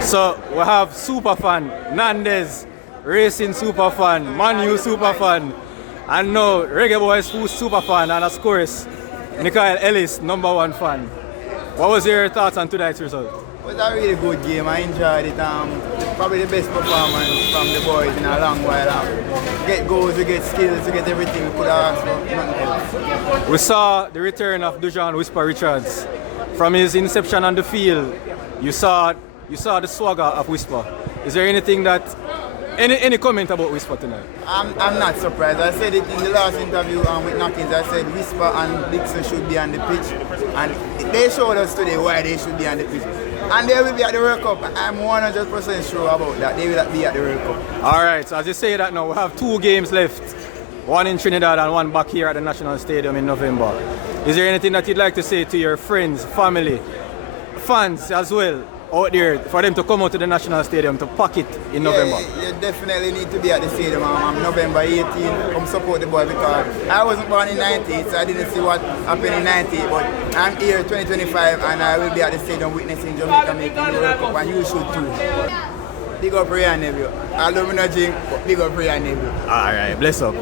So we have super fan, Nandez, racing super fan, Man U super fan, and now Reggae Boyz who's super fan, and of course, Michael Ellis, #1 fan. What was your thoughts on tonight's result? It was a really good game. I enjoyed it. Probably the best performance from the boys in a long while. We get goals, we get skills, we get everything we could have asked for, nothing else. We saw the return of Dujan Whisper Richards. From his inception on the field, you saw the swagger of Whisper. Is there anything that any comment about Whisper tonight? I'm not surprised. I said it in the last interview with Knockins. I said Whisper and Dixon should be on the pitch, and they showed us today why they should be on the pitch. And they will be at the World Cup. I'm 100% sure about that. They will be at the World Cup. All right, so as you say that now, we have 2 games left. One in Trinidad and one back here at the National Stadium in November. Is there anything that you'd like to say to your friends, family, fans as well out there for them to come out to the National Stadium to pack it in November? You definitely need to be at the stadium on November 18. Come support the boy because I wasn't born in 98, so I didn't see what happened in 98. But I'm here 2025 and I will be at the stadium witnessing Jamaica making the World Cup, and you should too. Big up Ray and Neville. I love no drink, but big up Ray and Neville. All right, bless up.